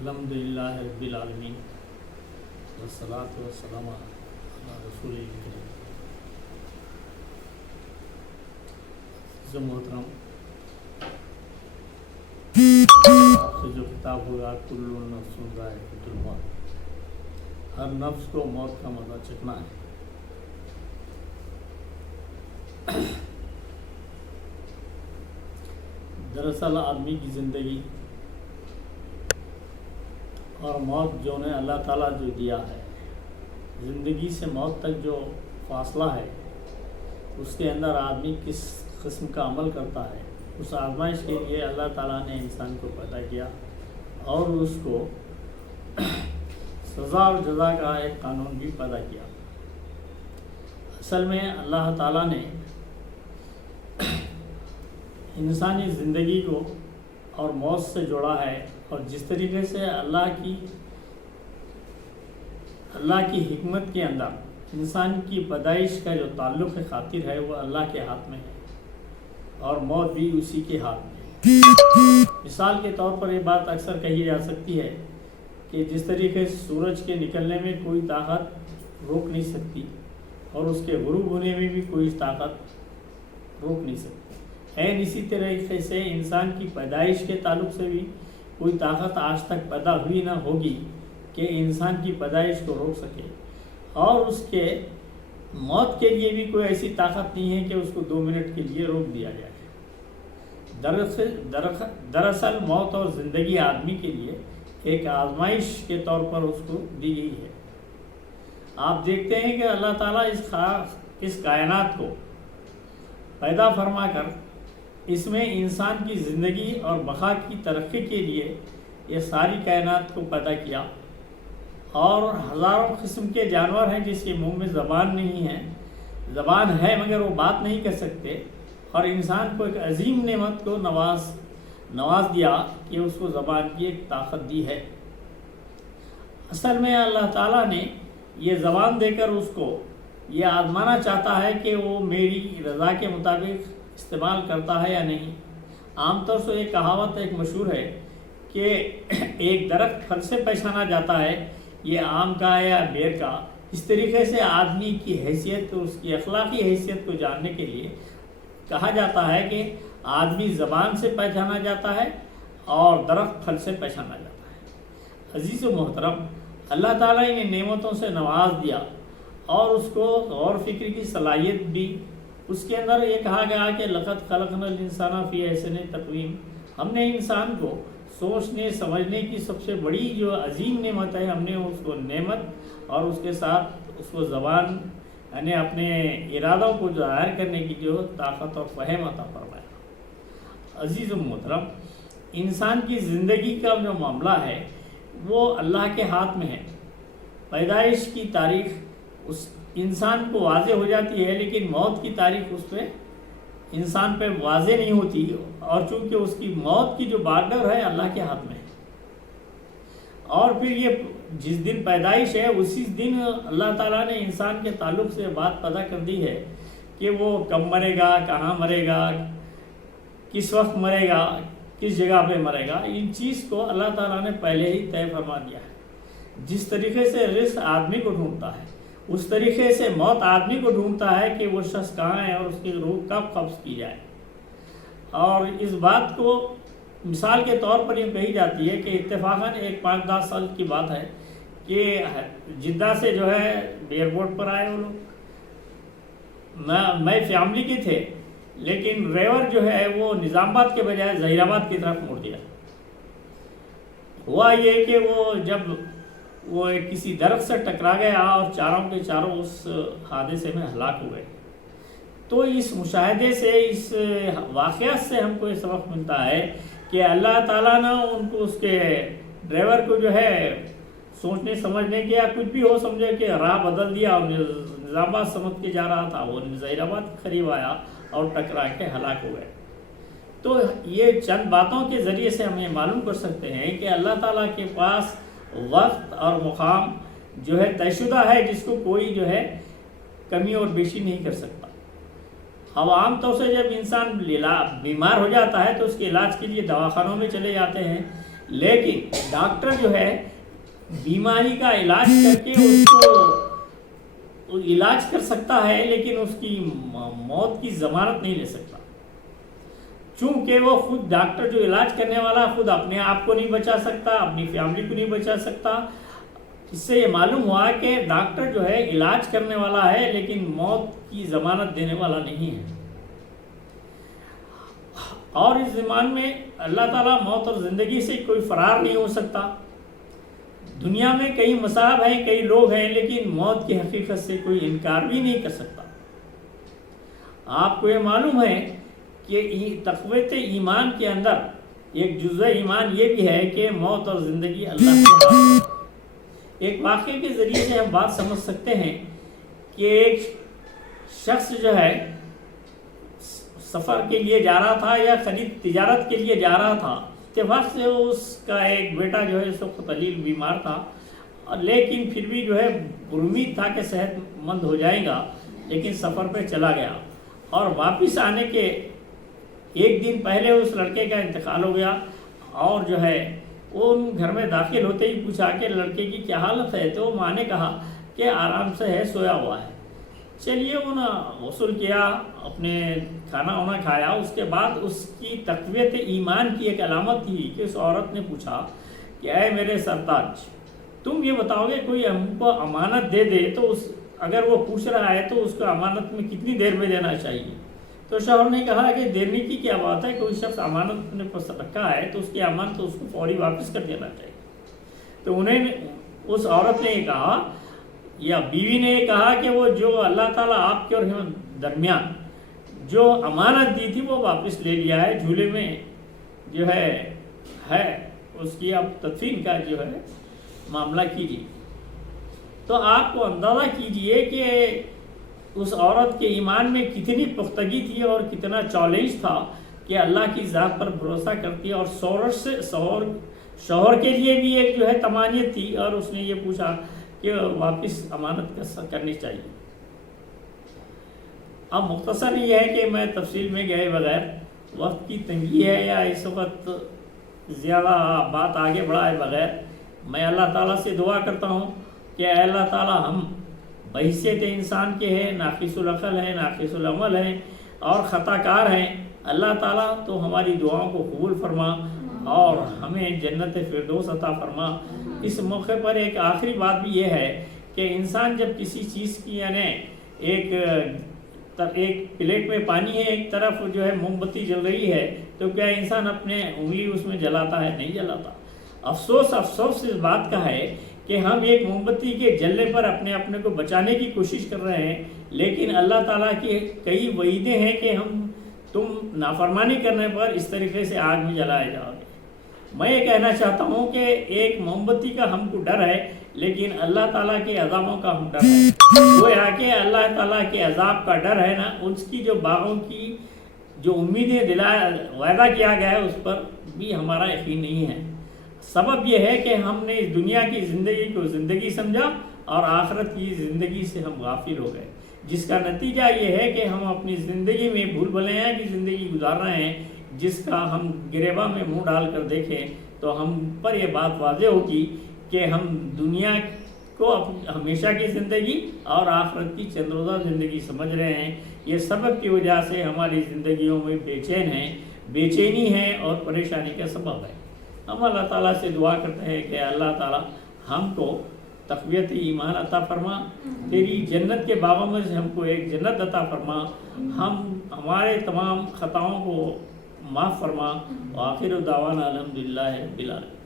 الحمدللہ رب العالمین والصلاة والسلام علی رسول کریم۔ محترم، آپ سے جو خطاب ہوگا کل نفس ذائقۃ الموت، ہر نفس کو موت کا مزہ چکھنا ہے۔ دراصل آدمی کی زندگی اور موت جو نے اللہ تعالیٰ جو دیا ہے، زندگی سے موت تک جو فاصلہ ہے، اس کے اندر آدمی کس قسم کا عمل کرتا ہے، اس آزمائش کے لیے اللہ تعالیٰ نے انسان کو پیدا کیا اور اس کو سزا اور جزا کا ایک قانون بھی پیدا کیا۔ اصل میں اللہ تعالیٰ نے انسانی زندگی کو اور موت سے جوڑا ہے، اور جس طریقے سے اللہ کی حکمت کے اندر انسان کی پیدائش کا جو تعلق خاطر ہے وہ اللہ کے ہاتھ میں ہے، اور موت بھی اسی کے ہاتھ میں ہے۔ مثال کے طور پر یہ بات اکثر کہی جا سکتی ہے کہ جس طریقے سے سورج کے نکلنے میں کوئی طاقت روک نہیں سکتی، اور اس کے غروب ہونے میں بھی کوئی طاقت روک نہیں سکتی، اسی طریقے سے انسان کی پیدائش کے تعلق سے بھی کوئی طاقت آج تک پیدا ہوئی نہ ہوگی کہ انسان کی پیدائش کو روک سکے، اور اس کے موت کے لیے بھی کوئی ایسی طاقت نہیں ہے کہ اس کو 2 منٹ کے لیے روک دیا جائے۔ دراصل موت اور زندگی آدمی کے لیے ایک آزمائش کے طور پر اس کو دی گئی ہے۔ آپ دیکھتے ہیں کہ اللہ تعالیٰ اس کائنات کو پیدا فرما کر اس میں انسان کی زندگی اور بقا کی ترقی کے لیے یہ ساری کائنات کو پیدا کیا، اور ہزاروں قسم کے جانور ہیں جس کے منہ میں زبان نہیں ہے، زبان ہے مگر وہ بات نہیں کر سکتے، اور انسان کو ایک عظیم نعمت کو نواز دیا کہ اس کو زبان کی ایک طاقت دی ہے۔ اصل میں اللہ تعالیٰ نے یہ زبان دے کر اس کو یہ آزمانا چاہتا ہے کہ وہ میری رضا کے مطابق استعمال کرتا ہے یا نہیں۔ عام طور سے ایک کہاوت ایک مشہور ہے کہ ایک درخت پھل سے پہچانا جاتا ہے، یہ آم کا ہے یا بیر کا۔ اس طریقے سے آدمی کی حیثیت، اس کی اخلاقی حیثیت کو جاننے کے لیے کہا جاتا ہے کہ آدمی زبان سے پہچانا جاتا ہے اور درخت پھل سے پہچانا جاتا ہے۔ عزیز و محترم، اللہ تعالیٰ نے نعمتوں سے نواز دیا، اور اس کو غور فکر کی صلاحیت بھی اس کے اندر یہ کہا گیا کہ لقد خلقنا الانسان فی احسن تقویم، ہم نے انسان کو سوچنے سمجھنے کی سب سے بڑی جو عظیم نعمت ہے، ہم نے اس کو نعمت اور اس کے ساتھ اس کو زبان یعنی اپنے ارادوں کو ظاہر کرنے کی جو طاقت اور فہم عطا فرمایا۔ عزیز و محترم، انسان کی زندگی کا جو معاملہ ہے وہ اللہ کے ہاتھ میں ہے۔ پیدائش کی تاریخ اس انسان کو واضح ہو جاتی ہے، لیکن موت کی تاریخ اس پہ انسان پہ واضح نہیں ہوتی، اور چونکہ اس کی موت کی جو بارڈر ہے اللہ کے ہاتھ میں ہے۔ اور پھر یہ جس دن پیدائش ہے اسی دن اللہ تعالیٰ نے انسان کے تعلق سے بات پیدا کر دی ہے کہ وہ کب مرے گا، کہاں مرے گا، کس وقت مرے گا، کس جگہ پہ مرے گا۔ ان چیز کو اللہ تعالیٰ نے پہلے ہی طے فرما دیا ہے۔ جس طریقے سے رزق آدمی کو ڈھونڈتا ہے، اس طریقے سے موت آدمی کو ڈھونڈتا ہے کہ وہ شخص کہاں ہے اور اس کی روح کب قبض کی جائے۔ اور اس بات کو مثال کے طور پر یہ کہی جاتی ہے کہ اتفاقاً ایک 5-10 سال کی بات ہے کہ جدہ سے جو ہے ایئرپورٹ پر آئے وہ لوگ، میں فیملی کے تھے، لیکن ڈرائیور جو ہے وہ نظام آباد کے بجائے ظہیر آباد کی طرف موڑ دیا۔ ہوا یہ کہ وہ جب وہ کسی درخت سے ٹکرا گیا اور چاروں کے چاروں اس حادثے میں ہلاک ہوئے۔ تو اس مشاہدے سے، اس واقعات سے ہم کو یہ سبق ملتا ہے کہ اللہ تعالیٰ نے ان کو، اس کے ڈرائیور کو جو ہے سوچنے سمجھنے کے یا کچھ بھی ہو سمجھے کہ راہ بدل دیا، اور نظام آباد سمجھ کے جا رہا تھا، وہ ظہیر آباد کے قریب آیا اور ٹکرا کے ہلاک ہو گئے۔ تو یہ چند باتوں کے ذریعے سے ہم یہ معلوم کر سکتے ہیں کہ اللہ تعالیٰ کے پاس وقت اور مقام جو ہے طے شدہ ہے، جس کو کوئی جو ہے کمی اور بیشی نہیں کر سکتا۔ اب عام طور سے جب انسان بیمار ہو جاتا ہے تو اس کے علاج کے لیے دواخانوں میں چلے جاتے ہیں، لیکن ڈاکٹر جو ہے بیماری کا علاج کر کے اس کو علاج کر سکتا ہے، لیکن اس کی موت کی ضمانت نہیں لے سکتا، چونکہ وہ خود ڈاکٹر جو علاج کرنے والا خود اپنے آپ کو نہیں بچا سکتا، اپنی فیملی کو نہیں بچا سکتا۔ اس سے یہ معلوم ہوا کہ ڈاکٹر جو ہے علاج کرنے والا ہے لیکن موت کی ضمانت دینے والا نہیں ہے۔ اور اس زمان میں اللہ تعالیٰ موت اور زندگی سے کوئی فرار نہیں ہو سکتا۔ دنیا میں کئی مصائب ہیں، کئی لوگ ہیں، لیکن موت کی حقیقت سے کوئی انکار بھی نہیں کر سکتا۔ آپ کو یہ معلوم ہے کہ تقویت ایمان کے اندر ایک جزء ایمان یہ بھی ہے کہ موت اور زندگی اللہ کے ہاتھ میں۔ ایک واقعے کے ذریعے سے ہم بات سمجھ سکتے ہیں کہ ایک شخص جو ہے سفر کے لیے جا رہا تھا یا خرید تجارت کے لیے جا رہا تھا، اتفاق سے اس کا ایک بیٹا جو ہے اس وقت قلیل بیمار تھا، لیکن پھر بھی جو ہے امید تھا کہ صحت مند ہو جائے گا، لیکن سفر پہ چلا گیا اور واپس آنے کے ایک دن پہلے اس لڑکے کا انتقال ہو گیا۔ اور جو ہے وہ گھر میں داخل ہوتے ہی پوچھا کہ لڑکے کی کیا حالت ہے، تو ماں نے کہا کہ آرام سے ہے، سویا ہوا ہے۔ چلیے انہوں غسل کیا، اپنے کھانا وانا کھایا، اس کے بعد اس کی تقویت ایمان کی ایک علامت تھی کہ اس عورت نے پوچھا کہ اے میرے سرتاج، تم یہ بتاؤ گے کوئی ہم کو امانت دے دے تو اگر وہ پوچھ رہا ہے تو اس کو امانت میں کتنی دیر میں دینا چاہیے؟ تو شوہر نے کہا کہ دینے کی کیا بات ہے، کوئی شخص امانت اپنے پاس رکھا ہے تو اس کی امانت تو اس کو فوری واپس کر دینا چاہیے۔ تو اس عورت نے یہ کہا یا بیوی نے یہ کہا کہ وہ جو اللہ تعالیٰ آپ کے اور درمیان جو امانت دی تھی وہ واپس لے لیا ہے، جھولے میں جو ہے اس کی اب تدفین کا جو ہے معاملہ کیجیے۔ تو آپ کو اندازہ کیجئے کہ اس عورت کے ایمان میں کتنی پختگی تھی اور کتنا چیلنج تھا کہ اللہ کی ذات پر بھروسہ کرتی، اور شوہر کے لیے بھی ایک جو ہے تمانیت تھی، اور اس نے یہ پوچھا کہ واپس امانت کرنی چاہیے۔ اب مختصر یہ ہے کہ میں تفصیل میں گئے بغیر، وقت کی تنگی ہے یا اس وقت زیادہ بات آگے بڑھائے بغیر، میں اللہ تعالیٰ سے دعا کرتا ہوں کہ اے اللہ تعالیٰ ہم بحیثیت انسان کے ہیں، ناقص العقل ہیں، ناقص العمل ہیں اور خطا کار ہیں، اللہ تعالیٰ تو ہماری دعاؤں کو قبول فرما اور ہمیں جنت فردوس عطا فرما۔ اس موقع پر ایک آخری بات بھی یہ ہے کہ انسان جب کسی چیز کی یعنی ایک پلیٹ میں پانی ہے، ایک طرف جو ہے موم بتی جل رہی ہے، تو کیا انسان اپنے انگلی اس میں جلاتا ہے؟ نہیں جلاتا۔ افسوس اس بات کا ہے کہ ہم ایک موم بتی کے جلنے پر اپنے کو بچانے کی کوشش کر رہے ہیں، لیکن اللہ تعالیٰ کی کئی وعیدیں ہیں کہ تم نافرمانی کرنے پر اس طریقے سے آگ میں جلائے جاؤ گے۔ میں یہ کہنا چاہتا ہوں کہ ایک موم بتی کا ہم کو ڈر ہے، لیکن اللہ تعالیٰ کے عذابوں کا ہم ڈر ہے۔ گویا کہ اللہ تعالیٰ کے عذاب کا ڈر ہے نا، اس کی جو باغوں کی جو امیدیں وعدہ کیا گیا ہے اس پر بھی ہمارا یقین نہیں ہے۔ سبب یہ ہے کہ ہم نے اس دنیا کی زندگی کو زندگی سمجھا اور آخرت کی زندگی سے ہم غافل ہو گئے، جس کا نتیجہ یہ ہے کہ ہم اپنی زندگی میں بھول بھلیاں کی زندگی گزار رہے ہیں، جس کا ہم گریباں میں منہ ڈال کر دیکھیں تو ہم پر یہ بات واضح ہوگی کہ ہم دنیا کو ہمیشہ کی زندگی اور آخرت کی چند روزہ زندگی سمجھ رہے ہیں۔ یہ سبب کی وجہ سے ہماری زندگیوں میں بے چینی ہے اور پریشانی کا سبب ہے۔ ہم اللہ تعالیٰ سے دعا کرتے ہیں کہ اللہ تعالیٰ ہم کو تقویت ایمان عطا فرما، تیری جنت کے باغوں میں سے ہم کو ایک جنت عطا فرما، ہمارے تمام خطاؤں کو معاف فرما۔ وآخر دعوانا الحمدللہ رب العالمین۔